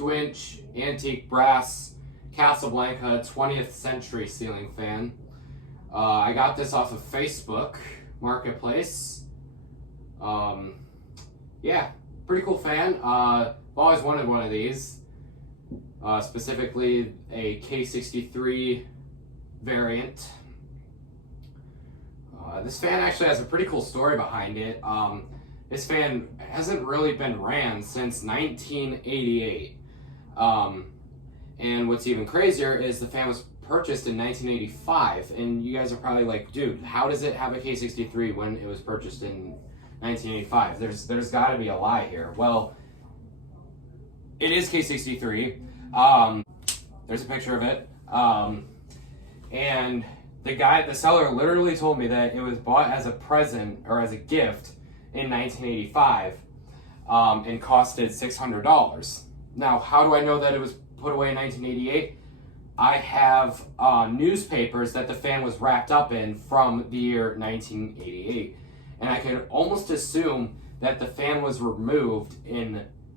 2-inch antique brass Casablanca 20th century ceiling fan. I got this off of Facebook Marketplace. Yeah, pretty cool fan. I've always wanted one of these, specifically a K63 variant. This fan actually has a pretty cool story behind it. This fan hasn't really been ran since 1988. And what's even crazier is the fan was purchased in 1985. And you guys are probably like, dude, how does it have a K63 when it was purchased in 1985? There's got to be a lie here. Well, it is K63. There's a picture of it. And the seller literally told me that it was bought as a present or as a gift in 1985 and costed $600. Now, how do I know that it was put away in 1988? I have newspapers that the fan was wrapped up in from the year 1988. And I could almost assume that the fan was removed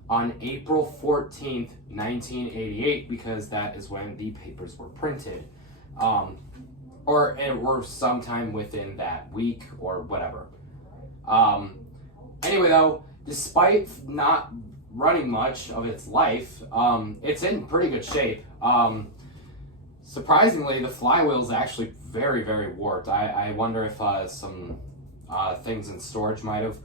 on April 14th, 1988, because that is when the papers were printed. Or sometime within that week or whatever. Anyway, though, despite not running much of its life, it's in pretty good shape. Surprisingly, the flywheel is actually very, very warped. I wonder if some things in storage might have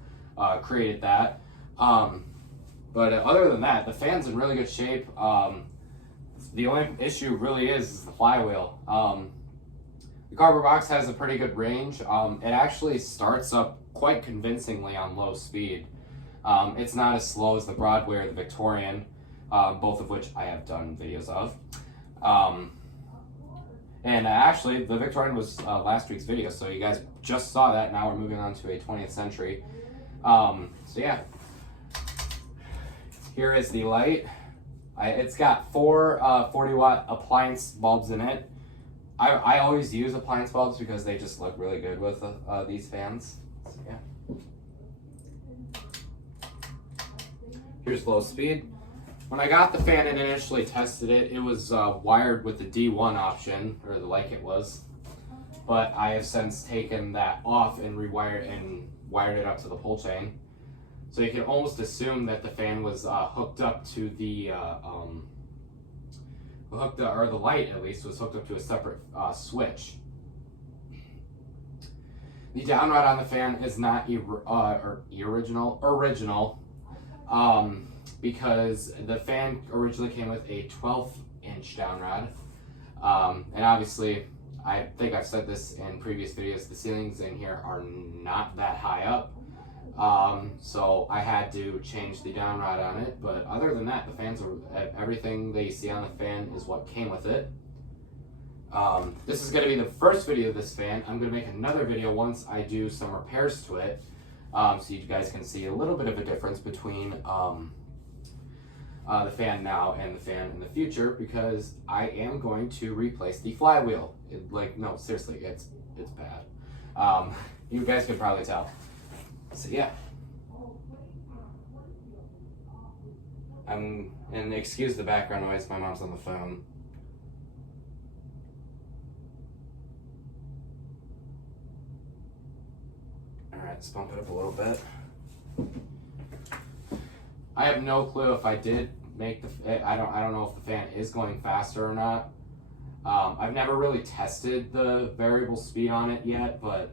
created that. But other than that, the fan's in really good shape. The only issue really is the flywheel. The cardboard box has a pretty good range. It actually starts up quite convincingly on low speed. It's not as slow as the Broadway or the Victorian, both of which I have done videos of. And actually, the Victorian was last week's video, so you guys just saw that. Now we're moving on to a 20th century. So yeah, here is the light. It's got 4 40-watt appliance bulbs in it. I always use appliance bulbs because they just look really good with these fans. So, yeah. Here's low speed. When I got the fan and initially tested it, it was wired with the D1 option, or like it was. But I have since taken that off and wired it up to the pull chain. So you can almost assume that the fan was hooked up to the the light at least was hooked up to a separate switch. The downrod on the fan is not original, because the fan originally came with a 12-inch downrod, and obviously, I think I've said this in previous videos, the ceilings in here are not that high up. So I had to change the downrod on it, but other than that, the fans are, everything that you see on the fan is what came with it. This is going to be the first video of this fan. I'm going to make another video once I do some repairs to it, so you guys can see a little bit of a difference between the fan now and the fan in the future, because I am going to replace the flywheel. No, seriously, it's bad. You guys could probably tell. So yeah, and excuse the background noise, my mom's on the phone. Alright, let's bump it up a little bit. I have no clue if I did make I don't know if the fan is going faster or not. I've never really tested the variable speed on it yet, but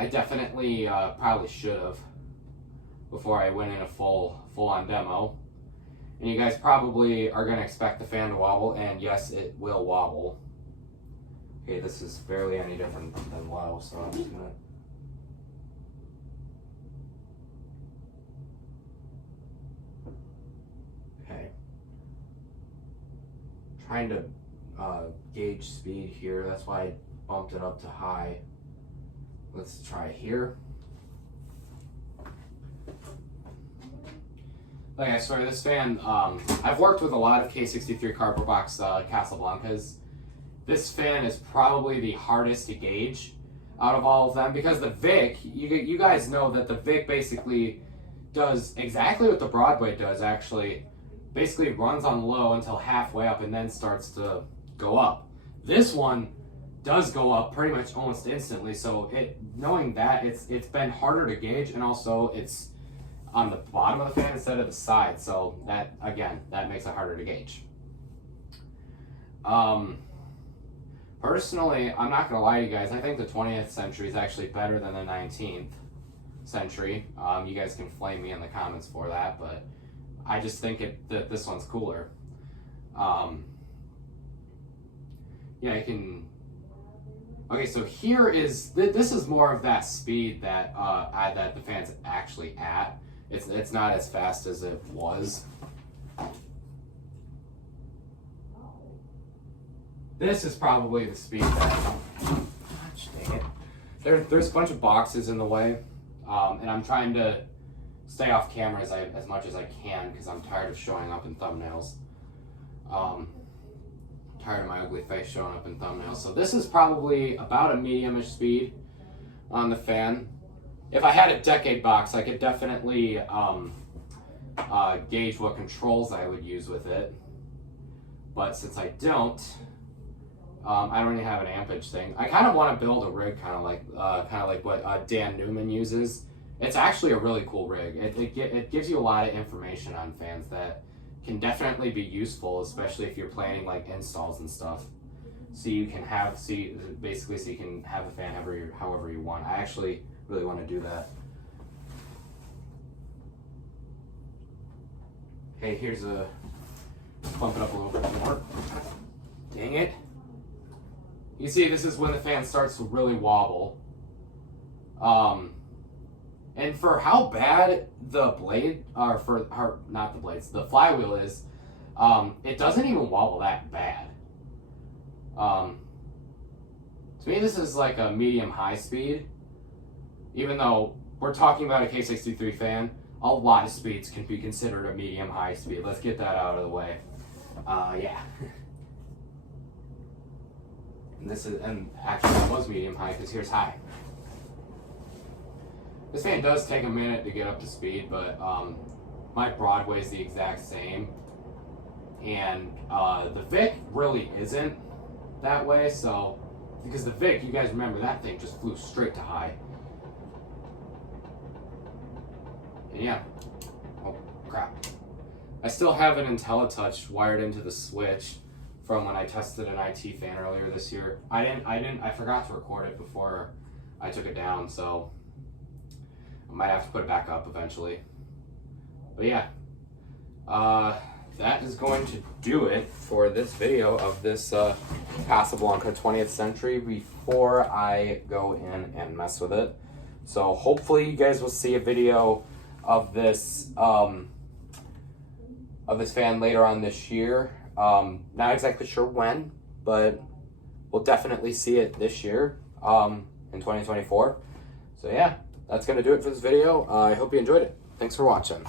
I definitely probably should have before I went in a full-on demo. And you guys probably are going to expect the fan to wobble, and yes, it will wobble. Okay, this is barely any different than low, so I'm just going to... Okay. Trying to gauge speed here, that's why I bumped it up to high. Let's try here. Like I swear, this fan, I've worked with a lot of K63 cardboard box Casablancas. This fan is probably the hardest to gauge out of all of them, because the Vic, you guys know that the Vic basically does exactly what the Broadway does, actually, basically runs on low until halfway up and then starts to go up. This one does go up pretty much almost instantly, so knowing that, it's been harder to gauge, and also it's on the bottom of the fan instead of the side, so that, again, that makes it harder to gauge. Personally, I'm not gonna lie to you guys, I think the 20th century is actually better than the 19th century. You guys can flame me in the comments for that, but I just think that this one's cooler. Yeah, I can. Okay, so here is this is more of that speed that that the fan's actually at. It's not as fast as it was. This is probably the speed that. Gosh dang it! There's a bunch of boxes in the way, and I'm trying to stay off camera as much as I can because I'm tired of showing up in thumbnails. Tired of my ugly face showing up in thumbnails. So this is probably about a medium-ish speed on the fan. If I had a decade box, I could definitely gauge what controls I would use with it. But since I don't really have an ampage thing. I kind of want to build a rig kind of like what Dan Newman uses. It's actually a really cool rig. It gives you a lot of information on fans that can definitely be useful, especially if you're planning like installs and stuff. So you can have so you can have a fan however you want. I actually really want to do that. Hey, here's a bump it up a little bit more. Dang it. You see, this is when the fan starts to really wobble. And for how bad the blade, the flywheel is, it doesn't even wobble that bad. To me, this is like a medium-high speed. Even though we're talking about a K63 fan, a lot of speeds can be considered a medium-high speed. Let's get that out of the way. Yeah. And actually it was medium-high because here's high. This fan does take a minute to get up to speed, but my Broadway is the exact same. And the Vic really isn't that way, so, because the Vic, you guys remember, that thing just flew straight to high. And yeah, oh crap. I still have an IntelliTouch wired into the switch from when I tested an IT fan earlier this year. I forgot to record it before I took it down, so I might have to put it back up eventually. But yeah, that is going to do it for this video of this Casablanca 20th century before I go in and mess with it. So hopefully you guys will see a video of this fan later on this year. Not exactly sure when, but we'll definitely see it this year, in 2024. So yeah, that's going to do it for this video. I hope you enjoyed it. Thanks for watching.